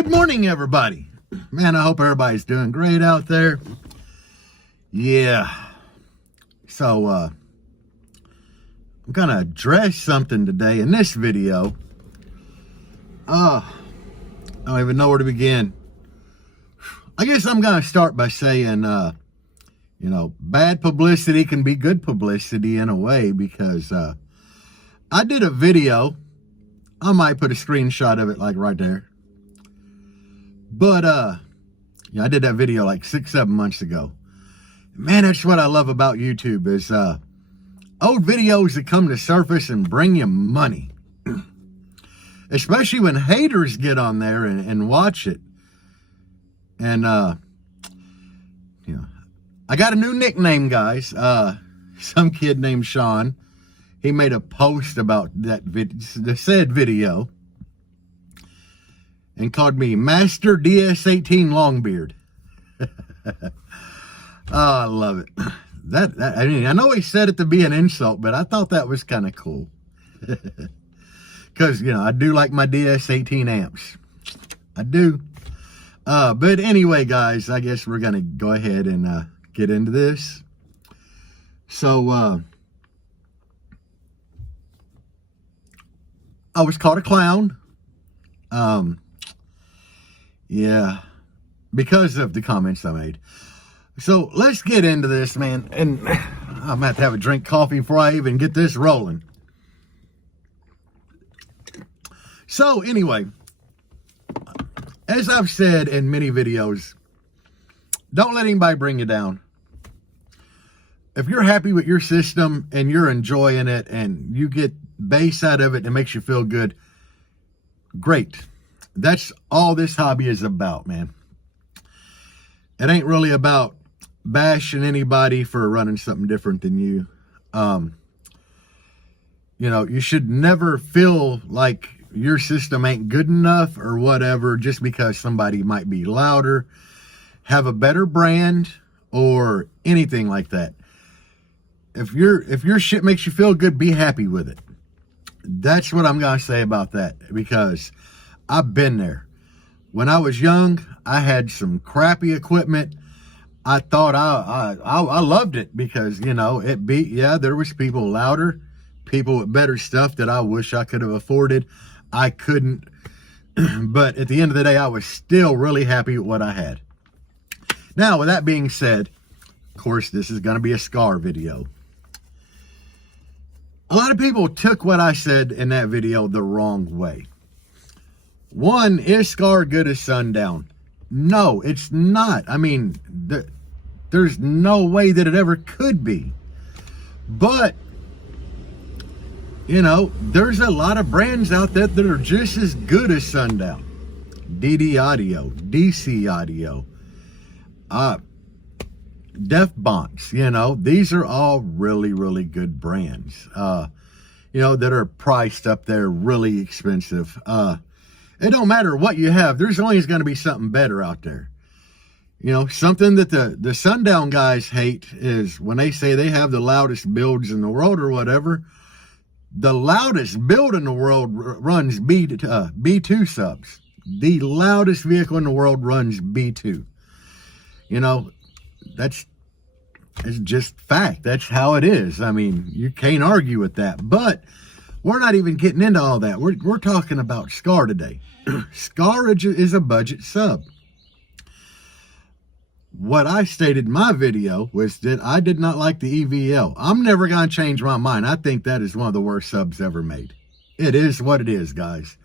Good morning, everybody. Man, I hope everybody's doing great out there. Yeah. So, I'm gonna address something today in this video. I don't even know where to begin. I guess I'm gonna start by saying, bad publicity can be good publicity in a way, because I did a video. I might put a screenshot of it like right there. But, I did that video like 6-7 months ago. Man, that's what I love about YouTube is old videos that come to surface and bring you money. Especially when haters get on there and watch it. And, I got a new nickname, guys. Some kid named Sean, he made a post about the said video and called me Master DS18 Longbeard. Oh, I love it. I mean, I know he said it to be an insult, but I thought that was kind of cool. Because, I do like my DS18 amps. I do. But anyway, guys, I guess we're going to go ahead and get into this. So, I was called a clown. Yeah, because of the comments I made. So let's get into this, man. And I'm going to have to have a drink of coffee before I even get this rolling. So anyway, as I've said in many videos, don't let anybody bring you down. If you're happy with your system and you're enjoying it and you get bass out of it and it makes you feel good, great. That's all this hobby is about, man. It ain't really about bashing anybody for running something different than you. You should never feel like your system ain't good enough or whatever just because somebody might be louder, have a better brand, or anything like that. If your shit makes you feel good, be happy with it. That's what I'm gonna say about that, because I've been there. When I was young, I had some crappy equipment. I thought I loved it because, it beat, there was people louder, people with better stuff that I wish I could have afforded. I couldn't. But at the end of the day, I was still really happy with what I had. Now, with that being said, of course, this is going to be a Skar video. A lot of people took what I said in that video the wrong way. One, is Skar good as Sundown? No, it's not. I mean, there's no way that it ever could be. But, there's a lot of brands out there that are just as good as Sundown. DD Audio, DC Audio, Def Bonks, these are all really, really good brands, that are priced up there really expensive. It don't matter what you have. There's always going to be something better out there. Something that the Sundown guys hate is when they say they have the loudest builds in the world or whatever. The loudest build in the world runs B2 subs. The loudest vehicle in the world runs B2. It's just fact. That's how it is. I mean, you can't argue with that. But we're not even getting into all that. We're talking about Skar today. Skar is a budget sub. What I stated in my video was that I did not like the EVL. I'm never going to change my mind. I think that is one of the worst subs ever made. It is what it is, guys.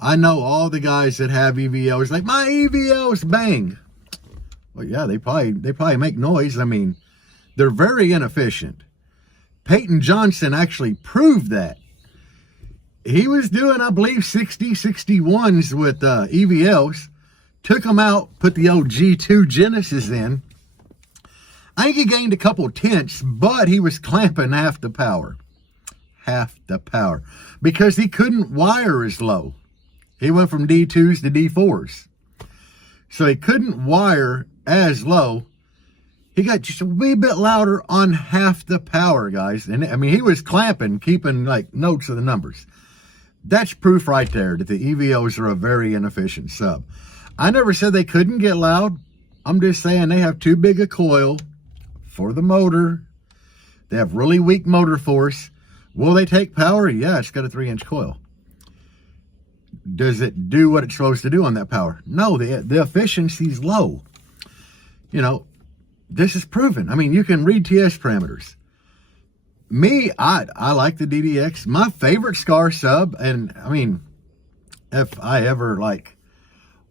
I know all the guys that have EVLs like, my EVL's bang. Well, yeah, they probably make noise. I mean, they're very inefficient. Peytonjohnson actually proved that. He was doing, I believe, 61s with EVLs. Took them out, put the old G2 Genesis in. I think he gained a couple tenths, but he was clamping half the power. Half the power. Because he couldn't wire as low. He went from D2s to D4s. So he couldn't wire as low. He got just a wee bit louder on half the power, guys. And I mean, he was clamping, keeping like notes of the numbers. That's proof right there that the EVOs are a very inefficient sub. I never said they couldn't get loud. I'm just saying they have too big a coil for the motor. They have really weak motor force. Will they take power? Yeah, it's got a 3-inch coil. Does it do what it's supposed to do on that power? No, the efficiency's low. You know, this is proven. I mean, you can read TS parameters. Me, I like the DDX. My favorite Skar sub, and I mean, if I ever like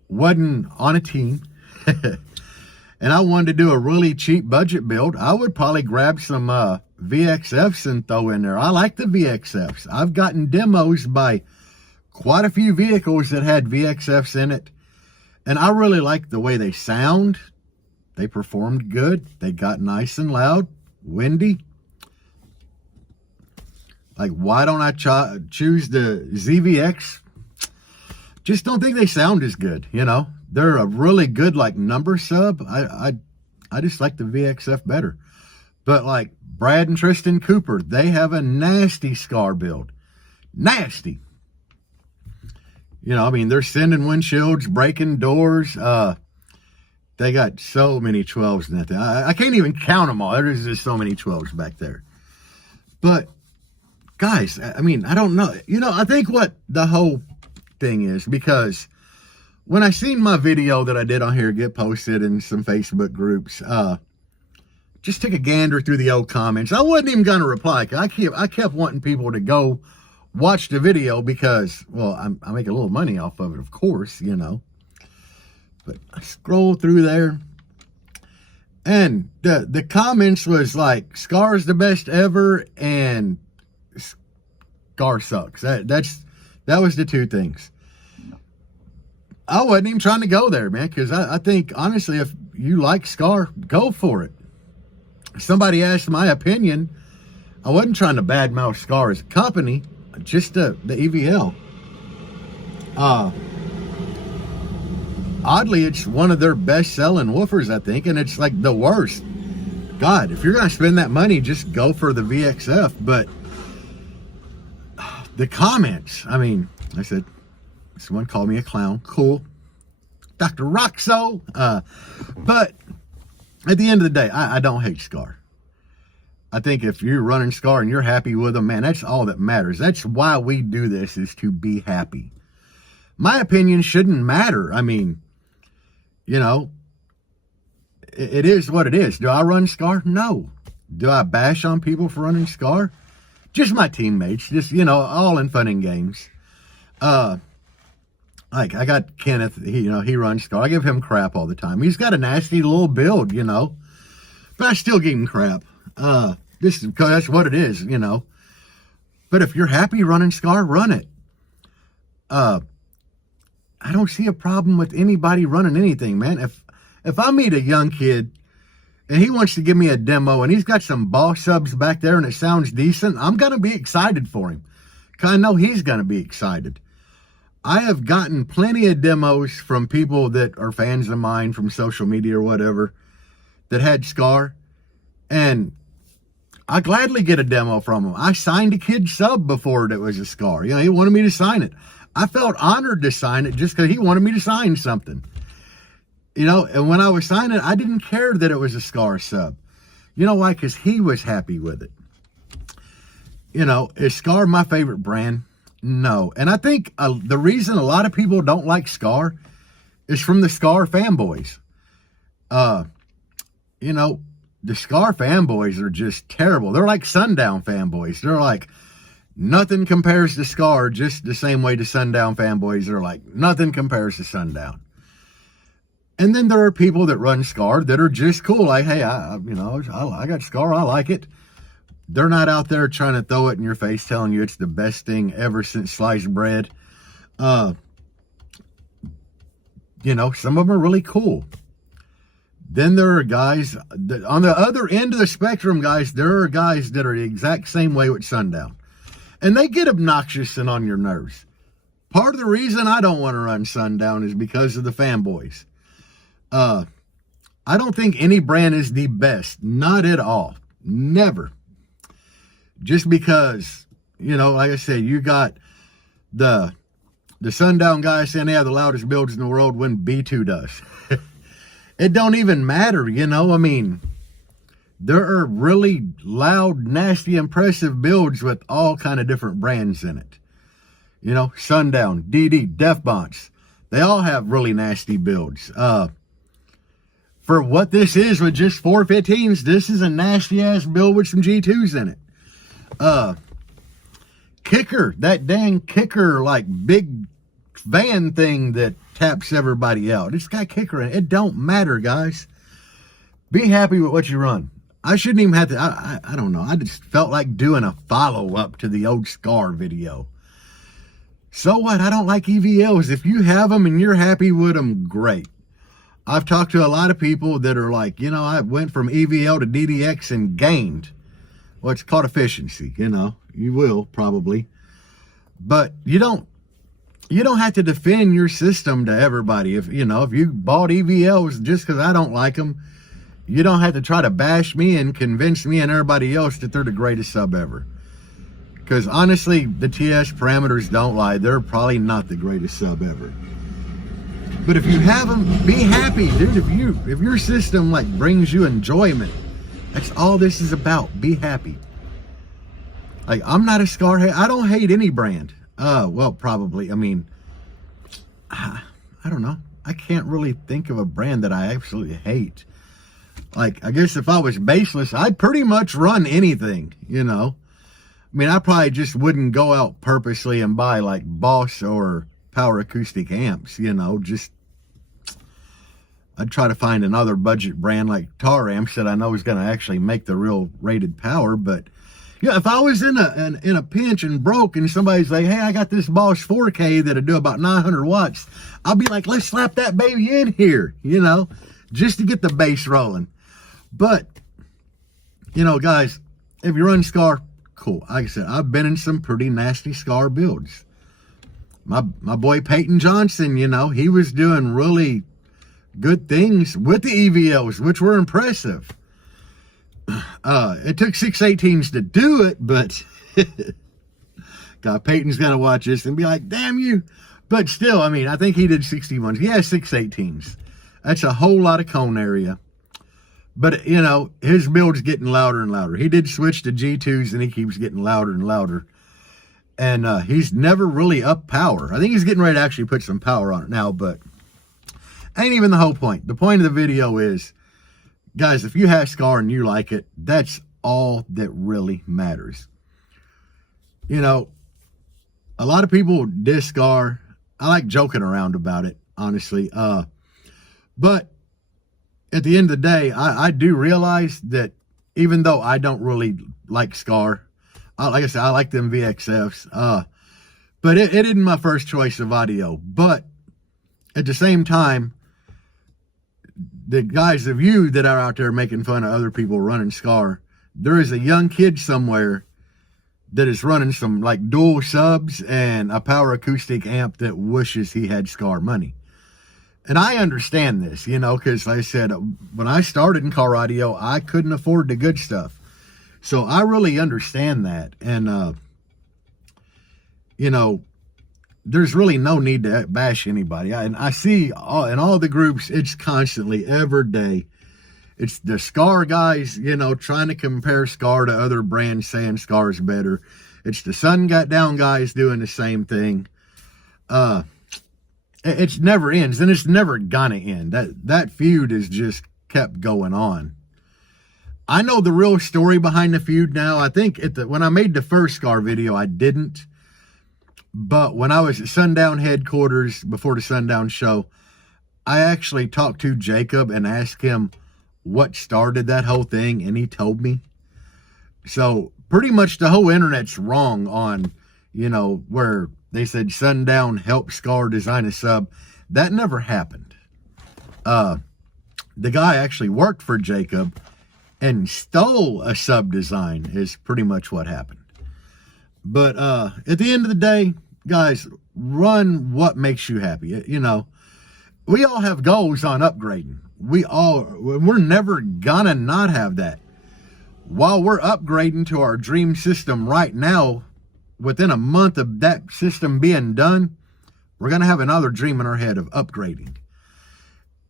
wasn't on a team and I wanted to do a really cheap budget build, I would probably grab some VXFs and throw in there. I like the VXFs. I've gotten demos by quite a few vehicles that had VXFs in it, and I really like the way they sound. They performed good. They got nice and loud, windy. Like, why don't I choose the ZVX? Just don't think they sound as good, you know. They're a really good, like, number sub. I just like the VXF better. But, like, Brad and Tristan Cooper, they have a nasty Skar build. Nasty. You know, I mean, they're sending windshields, breaking doors. They got so many 12s in that thing. I can't even count them all. There's just so many 12s back there. But, guys, I mean, I don't know. You know, I think what the whole thing is, because when I seen my video that I did on here get posted in some Facebook groups, just took a gander through the old comments. I wasn't even going to reply. I kept wanting people to go watch the video because, well, I make a little money off of it, of course, you know. But I scrolled through there, and the comments was like, Skar's the best ever, and Skar sucks. That was the two things. I wasn't even trying to go there, man, because I think, honestly, if you like Skar, go for it. If somebody asked my opinion, I wasn't trying to badmouth Skar as a company, just the EVL. Oddly, it's one of their best-selling woofers, I think, and it's like the worst. God, if you're going to spend that money, just go for the VXF. But the comments, I mean, I said, someone called me a clown. Cool. Dr. Roxo. But at the end of the day, I don't hate Skar. I think if you're running Skar and you're happy with them, man, that's all that matters. That's why we do this, is to be happy. My opinion shouldn't matter. I mean, you know, it is what it is. Do I run Skar? No. Do I bash on people for running Skar? Just my teammates. Just, you know, all in fun and games. Like, I got Kenneth, he runs Skar. I give him crap all the time. He's got a nasty little build, you know. But I still give him crap. This is because that's what it is, you know. But if you're happy running Skar, run it. I don't see a problem with anybody running anything, man. If I meet a young kid and he wants to give me a demo and he's got some boss subs back there and it sounds decent, I'm going to be excited for him, because I know he's going to be excited. I have gotten plenty of demos from people that are fans of mine from social media or whatever that had Skar, and I gladly get a demo from him. I signed a kid sub before that was a Skar. You know, he wanted me to sign it. I felt honored to sign it just because he wanted me to sign something. You know, and when I was signing it, I didn't care that it was a Skar sub. You know why? Because he was happy with it. You know, is Skar my favorite brand? No. And I think the reason a lot of people don't like Skar is from the Skar fanboys. You know, the Skar fanboys are just terrible. They're like Sundown fanboys. They're like, nothing compares to Skar, just the same way the Sundown fanboys are like, nothing compares to Sundown. And then there are people that run Skar that are just cool. Like, hey, I got Skar, I like it. They're not out there trying to throw it in your face, telling you it's the best thing ever since sliced bread. You know, some of them are really cool. Then there are guys that, on the other end of the spectrum, guys, there are guys that are the exact same way with Sundown. And they get obnoxious and on your nerves. Part of the reason I don't want to run Sundown is because of the fanboys. I don't think any brand is the best. Not at all. Never. Just because, you know, like I said, you got the Sundown guys saying they have the loudest builds in the world when B2 does. It don't even matter, you know. I mean, there are really loud, nasty, impressive builds with all kind of different brands in it. You know, Sundown, DD, Defbonts, they all have really nasty builds. For what this is with just 415s, this is a nasty ass build with some G2s in it. Kicker, that dang kicker, like big van thing that taps everybody out. It's got kicker in it. It don't matter, guys. Be happy with what you run. I shouldn't even have to, I don't know. I just felt like doing a follow-up to the old Skar video. So what? I don't like EVLs. If you have them and you're happy with them, great. I've talked to a lot of people that are like, you know, I went from EVL to DDX and gained. Well, it's called efficiency, you know. You will, probably. But you don't have to defend your system to everybody. If, you know, if you bought EVLs just because I don't like them, you don't have to try to bash me and convince me and everybody else that they're the greatest sub ever. Because honestly, the TS parameters don't lie. They're probably not the greatest sub ever. But if you have them, be happy, dude. If your system like brings you enjoyment, that's all this is about. Be happy. Like, I'm not a Skar hater. I don't hate any brand. Well, probably. I mean, I don't know. I can't really think of a brand that I absolutely hate. Like, I guess if I was baseless, I'd pretty much run anything, you know. I mean, I probably just wouldn't go out purposely and buy like Boss or Power Acoustic amps, you know. Just, I'd try to find another budget brand like Tar amps that I know is going to actually make the real rated power. But yeah, if I was in a pinch and broke and somebody's like, hey, I got this Boss 4K that'll do about 900 watts, I'll be like, let's slap that baby in here, you know, just to get the bass rolling. But, you know, guys, if you run Skar, cool. Like I said, I've been in some pretty nasty Skar builds. My boy Peyton Johnson, you know, he was doing really good things with the EVLs, which were impressive. It took 618s to do it, but God, Peyton's gonna watch this and be like, damn you. But still, I mean, I think he did 61s. He has 618s. That's a whole lot of cone area. But, you know, his build's getting louder and louder. He did switch to G2s, and he keeps getting louder and louder. And he's never really up power. I think he's getting ready to actually put some power on it now, but ain't even the whole point. The point of the video is, guys, if you have Skar and you like it, that's all that really matters. You know, a lot of people diss Skar. I like joking around about it, honestly. But at the end of the day, I do realize that even though I don't really like Skar, like I said, I like them VXFs, but it isn't my first choice of audio. But at the same time, the guys of you that are out there making fun of other people running Skar, there is a young kid somewhere that is running some like dual subs and a Power Acoustic amp that wishes he had Skar money. And I understand this, you know, because like I said, when I started in car audio, I couldn't afford the good stuff. So I really understand that. And, you know, there's really no need to bash anybody. And I see in all the groups, it's constantly, every day, it's the Skar guys, you know, trying to compare Skar to other brands, saying Skar is better. It's the sundown guys doing the same thing. It never ends, and it's never gonna end. That feud is just kept going on. I know the real story behind the feud now. I think when I made the first Skar video, I didn't. But when I was at Sundown headquarters before the Sundown show, I actually talked to Jacob and asked him what started that whole thing, and he told me. So pretty much the whole internet's wrong on, you know, where they said Sundown helped Skar design a sub. That never happened. The guy actually worked for Jacob and stole a sub design is pretty much what happened. But at the end of the day, guys, run what makes you happy. You know, we all have goals on upgrading. We're never gonna not have that. While we're upgrading to our dream system right now, within a month of that system being done, we're going to have another dream in our head of upgrading.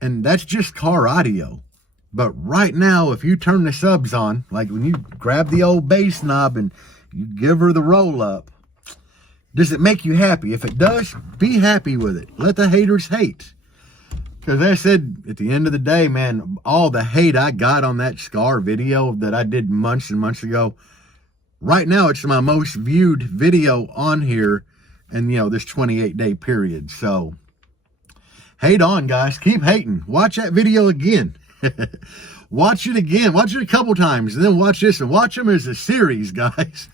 And that's just car audio. But right now, if you turn the subs on, like when you grab the old bass knob and you give her the roll up, does it make you happy? If it does, be happy with it. Let the haters hate. Because I said, at the end of the day, man, all the hate I got on that Skar video that I did months and months ago, right now it's my most viewed video on here in, you know, this 28-day period. So, hate on, guys. Keep hating. Watch that video again. Watch it again. Watch it a couple times, and then watch this, and watch them as a series, guys.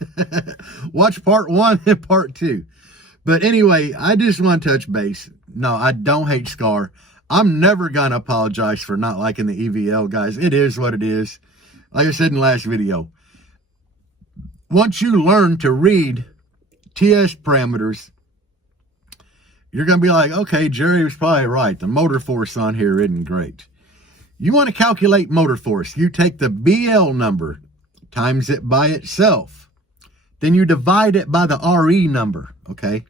Watch part 1 and part 2. But anyway, I just want to touch base. No, I don't hate Skar. I'm never going to apologize for not liking the EVL, guys. It is what it is. Like I said in the last video, once you learn to read TS parameters, you're going to be like, okay, Jerry was probably right. The motor force on here isn't great. You want to calculate motor force. You take the BL number, times it by itself. Then you divide it by the RE number, okay?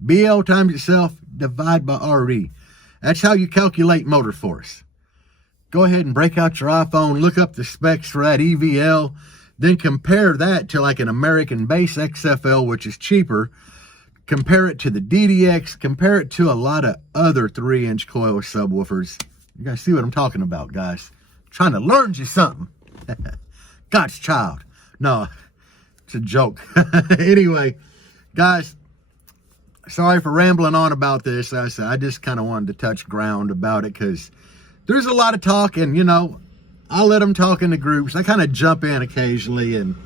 BL times itself, divide by RE. That's how you calculate motor force. Go ahead and break out your iPhone, look up the specs for that EVL, then compare that to like an American Bass XFL, which is cheaper. Compare it to the DDX, compare it to a lot of other 3-inch coil subwoofers. You guys see what I'm talking about, guys. I'm trying to learn you something. God's child. No, it's a joke. Anyway, guys, sorry for rambling on about this. I just kind of wanted to touch ground about it because there's a lot of talk, and, you know, I'll let them talk in the groups. I kind of jump in occasionally, and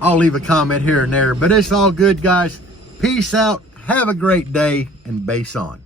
I'll leave a comment here and there. But it's all good, guys. Peace out. Have a great day, and bass on.